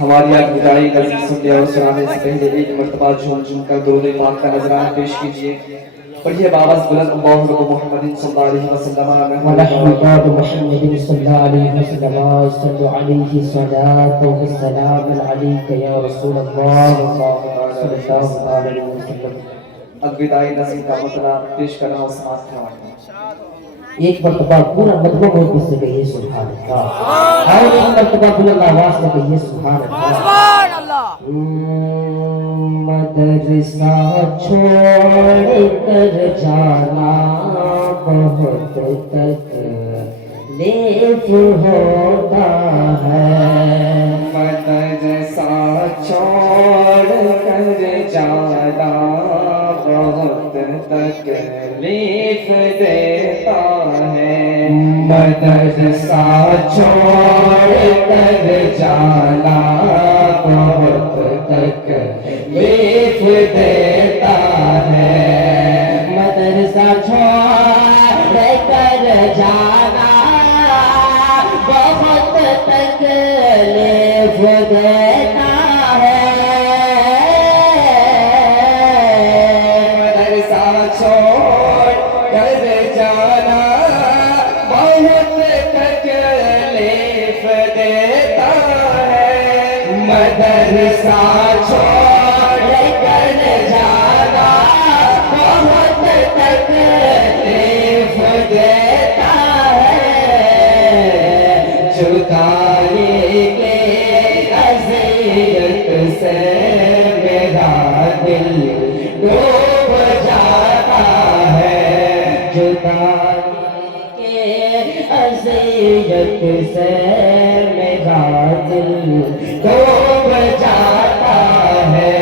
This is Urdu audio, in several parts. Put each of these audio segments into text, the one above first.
ہماری آپ بدائی نظر سننے اور سنانے سے پہلے ایک مرتبہ جھوم جھوم کر درود پاک کا نذرانہ پیش کیجئے پڑھیے بآواز بلند اللہم رب محمد صلی اللہ علیہ وسلم ونحن باب محمد صلی اللہ علیہ وسلم صلی علیہ صلاة و السلام علیک یا رسول اللہ صلی اللہ علیہ وسلم. الوداعی نظم کا مطلع پیش کرنا اور سماعت کروانا. ایک مرتبہ پورا مجمع محبت سے کہیے سبحان اللہ، اور ایک مرتبہ بلند آواز سے کہیے سبحان اللہ. سبحان اللہ. مدرسہ چھوڑ کر جانا بہت تکلیف ہوتا ہے. مدرسہ چھوڑ کر جانا بہت تکلیف دیتا ہے. مدرسہ چھوڑ کر جانا بہت تکلیف دیتا ہے. مدرسہ چھوڑ کر جانا بہت تکلیف دیتا ہے. مدرسہ چھوڑ کر جانا بہت تکلیف دیتا ہے. مدرسہ چھوڑ کر جانا بہت تکلیف دیتا ہے. جدائی کے اذیت سے میرا دل ڈوب جاتا ہے. جدائی کے اذیت سے میرا دل ڈوب جاتا ہے.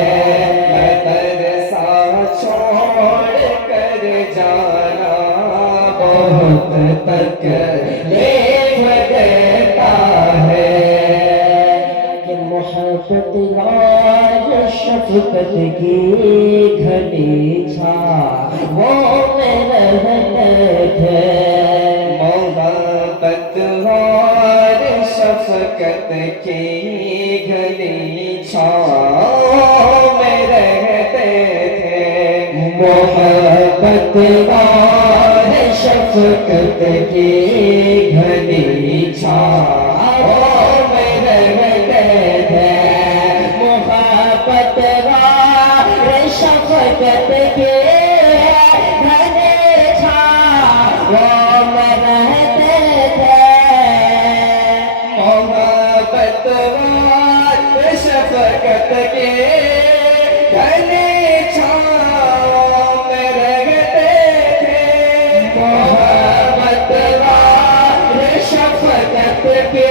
مدرسہ چھوڑ کر جانا بہت تکلیف دیتا ہے. کہ محبت اور شفقت کی گھنی چھا وہ میں رہتے تھے. محبت اور شفقت کی گھنی چھاؤں میں رہتے تھے. محبت اور شفقت کی گھنی چھاؤں میں رہتے تھے. محبت اور شفقت کی گھنی چھاؤں میں رہتے تھے. محبت اور شفقت کے گھنی چھاؤں میں رہتے تھے. محبت اور شفقت کے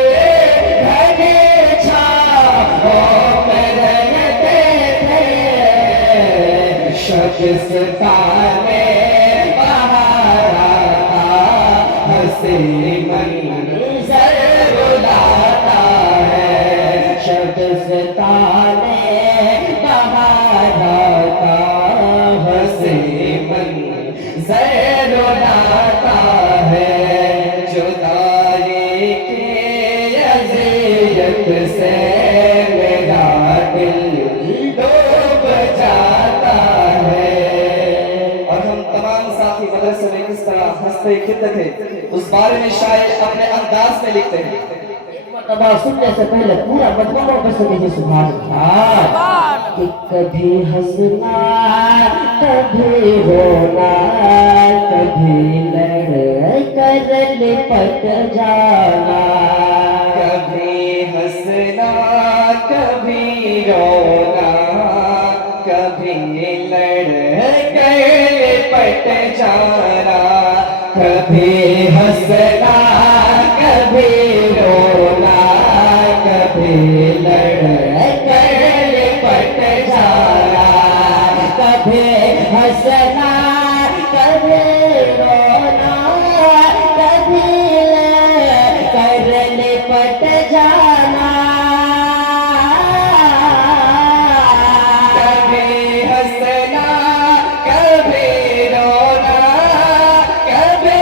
گھنی چھاؤں میں رہتے تھے. شکستان بہار ہنسی منظر بلاتا ہے. شکستان بہار کا ہنسی منظر بلاتا ہے. جدائی کی اذیت سے میرا دل ڈوب جاتا ہے. اور ہم تمام ساتھی مدرسے میں کس طرح ہنستے کھیلتے تھے اس بارے میں شاعر اپنے انداز میں لکھتے ہیں. مرتبہ سننے سے پہلے پورا مجمع محبت سے کہیے سبحان اللہ. کہ کبھی ہنسنا کبھی رونا کبھی لڑ کر لپٹ جانا. کبھی ہنسنا کبھی رونا کبھی لڑ کر لپٹ جانا. کبھی ہنسنا کبھی رونا کبھی لڑ کر لپٹ جانا. کبھی ہنسنا کبھی رونا کبھی لڑ کر لپٹ جانا. کبھی ہنسنا کبھی رونا کبھی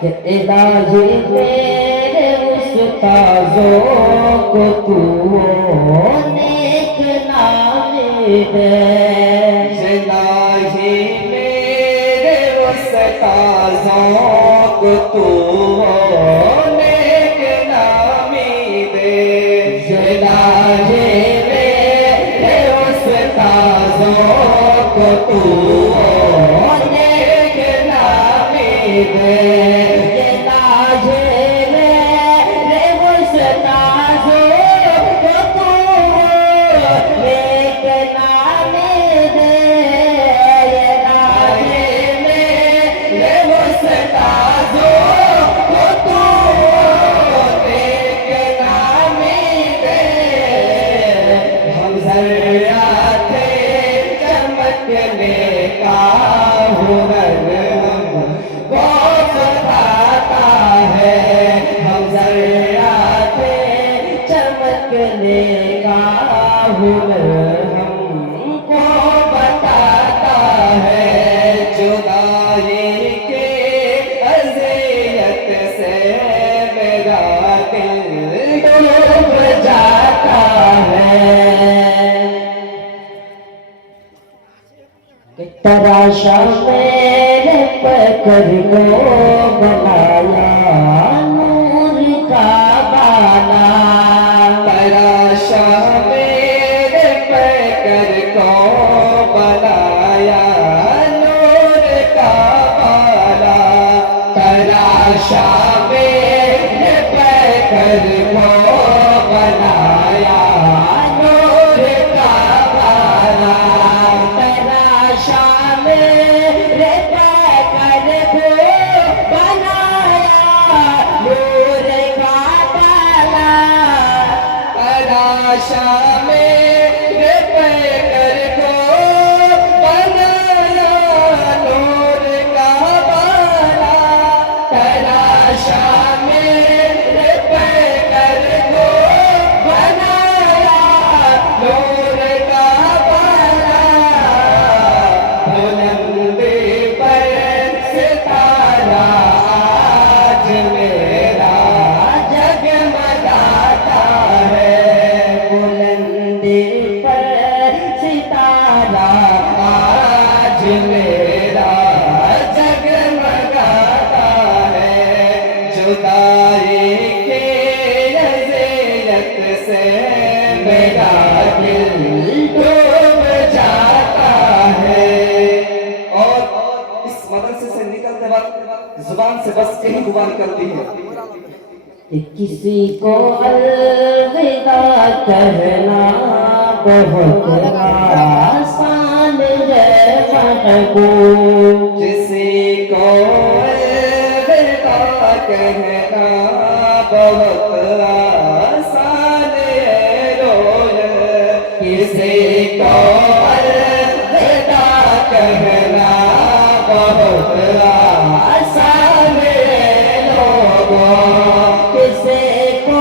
کہ الہی تیرے استاذوں کو تو نیک نامی دے، الہی میرے استاذوں کو تو نیک نامی دے، الہی میرے استاذوں کو تو نیک نامی دے، تراشا میرے پکڑ کو بنایا نور کا بالا، تراشا میرے پیکر کو بنایا نور کا بالا، تراشا میرے پیکر کو بنایا نور کا بالا، تراشا میرے پیکر کو بنایا نور کا بالا، تراشا میرے پیکر کو بنایا نور کا بالا، تراشا میرے پیکر کو بنایا نور کا بالا، بلندی پر ستارہ آج میرا جگمگاتا ہے، بلندی پر ستارہ آج میرا جگمگاتا ہے، جدائی کے اذیت سے میرا دل ڈوب جاتا ہے۔ اور اس مدرسے سے نکلتے وقت زبان سے بس یہی دعا نکلتی ہے کہ کسی کو الوداع کہنا بہت آسان ہے محبوب، کسی کو الوداع کہنا بہت آسان ہے رویا، کسی کو الوداع کہنا بہت آسان ہے لوگوں، کسی کو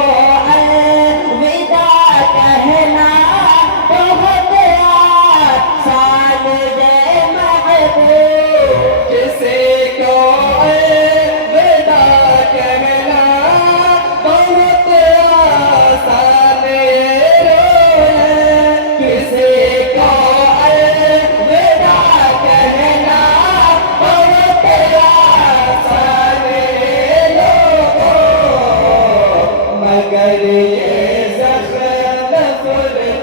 الوداع کہنا بہت آسان ہے محبوب، کسی کو الوداع کہنا بہت آسان ہے رویا، کسی کو